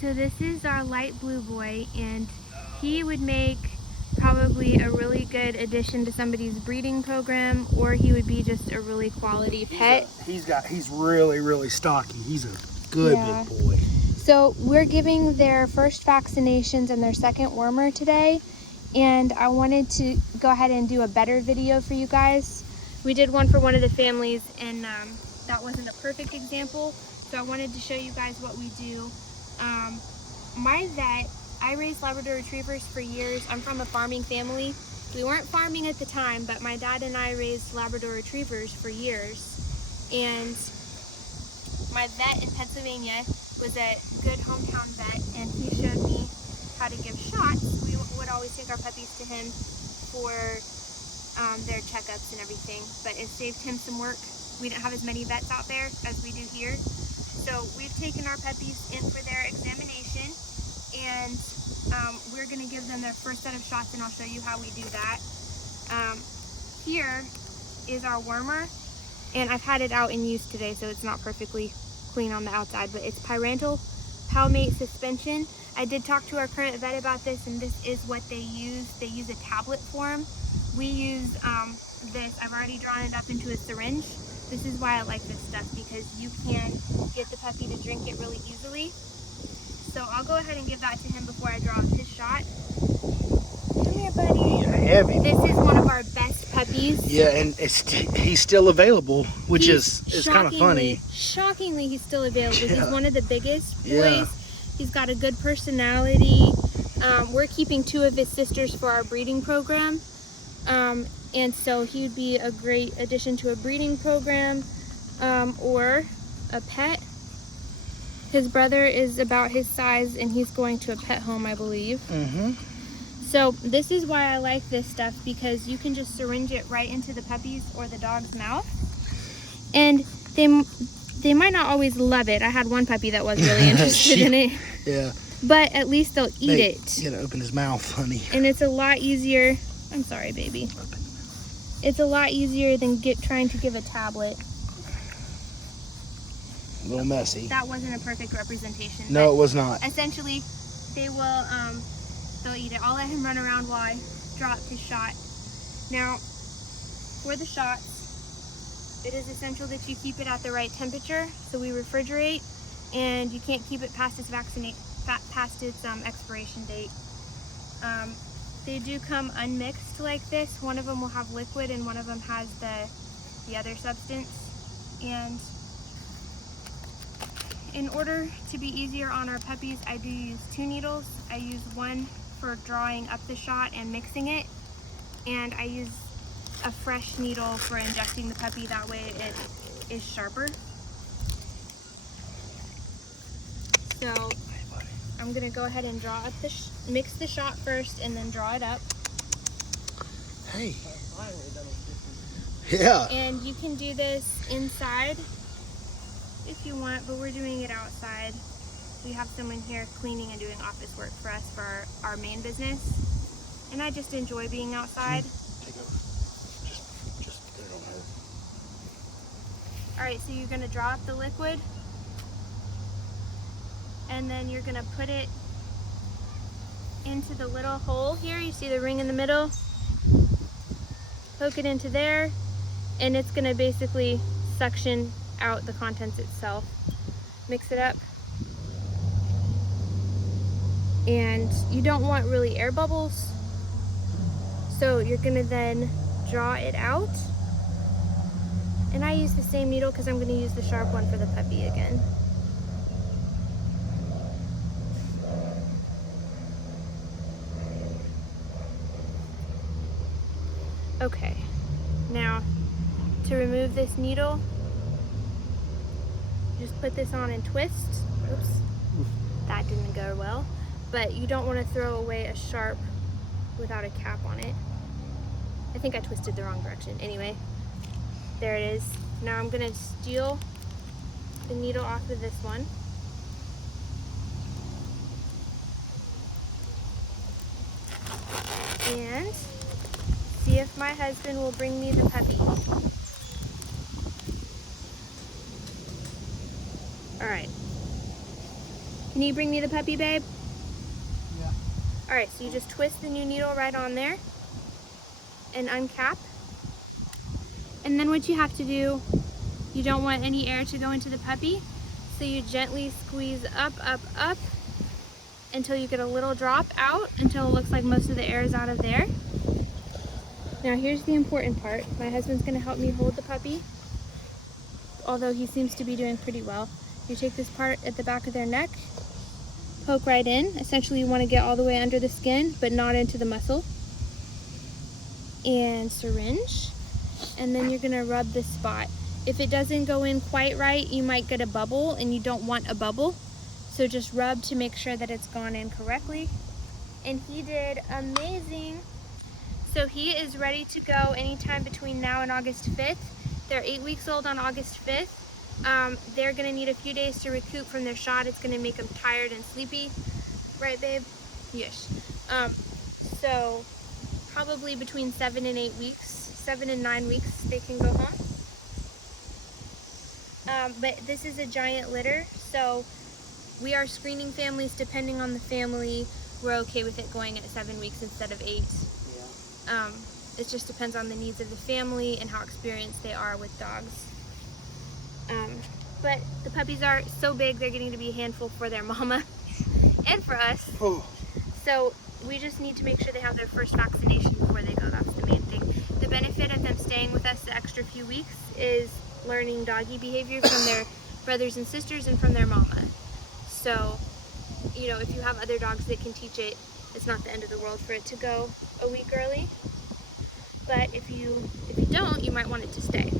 So this is our light blue boy, and he would make probably a really good addition to somebody's breeding program, or he would be just a really quality pet. He's really stocky. He's a good big boy. So we're giving their first vaccinations and their second wormer today, and I wanted to go ahead and do a better video for you guys. We did one for one of the families, and that wasn't a perfect example, so I wanted to show you guys what we do. My vet, I raised Labrador Retrievers for years. I'm from a farming family. We weren't farming at the time, but my dad and I raised Labrador Retrievers for years. And my vet in Pennsylvania was a good hometown vet, and he showed me how to give shots. We would always take our puppies to him for their checkups and everything, but it saved him some work. We didn't have as many vets out there as we do here. So we've taken our puppies in for their examination, and we're going to give them their first set of shots, and I'll show you how we do that. Here is our wormer, and I've had it out in use today, so it's not perfectly clean on the outside, but it's parental palmate suspension. I did talk to our current vet about this, and this is what they use. They use a tablet form. We use this. I've already drawn it up into a syringe. This is why I like this stuff, because you can get the puppy to drink it really easily. So I'll go ahead and give that to him before I draw up his shot. Come here, buddy. Yeah, heavy. This is one of our best puppies. Yeah, and he's still available, which is kind of funny. Shockingly, he's still available. Yeah. He's one of the biggest boys. Yeah. He's got a good personality. We're keeping 2 of his sisters for our breeding program. And so he would be a great addition to a breeding program or a pet. His brother is about his size, and he's going to a pet home, I believe. So this is why I like this stuff, because you can just syringe it right into the puppy's or the dog's mouth. And they might not always love it. I had one puppy that was really interested in it. Yeah. But at least they'll eat it. You gotta open his mouth, honey. And it's a lot easier. I'm sorry, baby. It's a lot easier than trying to give a tablet. A little messy. That wasn't a perfect representation. No, it was not. Essentially, they will, they'll eat it. I'll let him run around while I draw up his shot. Now, for the shots, it is essential that you keep it at the right temperature. So we refrigerate, and you can't keep it past its expiration date. They do come unmixed like this. One of them will have liquid, and one of them has the other substance. And in order to be easier on our puppies, I do use 2 needles. I use one for drawing up the shot and mixing it, and I use a fresh needle for injecting the puppy. That way it is sharper. So I'm gonna go ahead and draw up mix the shot first, and then draw it up. Hey. Yeah. And you can do this inside if you want, but we're doing it outside. We have someone here cleaning and doing office work for us for our main business, and I just enjoy being outside. Take over. Just put it on her. All right, so you're gonna draw up the liquid, and then you're gonna put it into the little hole here. You see the ring in the middle? Poke it into there, and it's gonna basically suction out the contents itself. Mix it up. And you don't want really air bubbles, so you're gonna then draw it out. And I use the same needle because I'm gonna use the sharp one for the puppy again. Okay, now to remove this needle, just put this on and twist. Oops, that didn't go well. But you don't want to throw away a sharp without a cap on it. I think I twisted the wrong direction. Anyway, there it is. Now I'm gonna steal the needle off of this one. And see if my husband will bring me the puppy. All right. Can you bring me the puppy, babe? Yeah. Alright, so you just twist the new needle right on there and uncap. And then what you have to do, you don't want any air to go into the puppy, so you gently squeeze up, up, up until you get a little drop out, until it looks like most of the air is out of there. Now here's the important part. My husband's going to help me hold the puppy, although he seems to be doing pretty well. You take this part at the back of their neck, poke right in. Essentially you want to get all the way under the skin, but not into the muscle. And syringe. And then you're going to rub this spot. If it doesn't go in quite right, you might get a bubble, and you don't want a bubble. So just rub to make sure that it's gone in correctly. And he did amazing. So he is ready to go anytime between now and August 5th. They're 8 weeks old on August 5th. They're gonna need a few days to recoup from their shot. It's gonna make them tired and sleepy. Right, babe? Yes. So probably between 7 and 8 weeks, 7 and 9 weeks, they can go home. But this is a giant litter, so we are screening families depending on the family. We're okay with it going at 7 weeks instead of 8. It just depends on the needs of the family and how experienced they are with dogs. But the puppies are so big, they're getting to be a handful for their mama and for us. Oh. So we just need to make sure they have their first vaccination before they go. That's the main thing. The benefit of them staying with us the extra few weeks is learning doggy behavior from their brothers and sisters and from their mama. So, you know, if you have other dogs that can teach it, it's not the end of the world for it to go a week early. But if you don't, you might want it to stay.